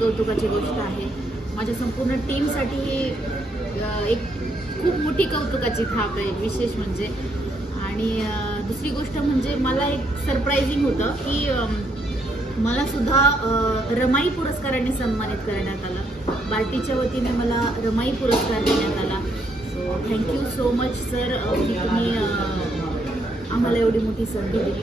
कौतुकाची गोष्ट आहे. माझ्या संपूर्ण टीमसाठी ही एक खूप मोठी कौतुकाची थाप आहे विशेष म्हणजे. आणि दुसरी गोष्ट म्हणजे मला एक सरप्रायझिंग होतं की मला सुद्धा रमाई पुरस्काराने सन्मानित करण्यात आलं. बार्टीच्या वतीने मला रमाई पुरस्कार देण्यात आला. So thank you so much sir की तुम्ही आम्हाला एवढी मोठी संधी दिली.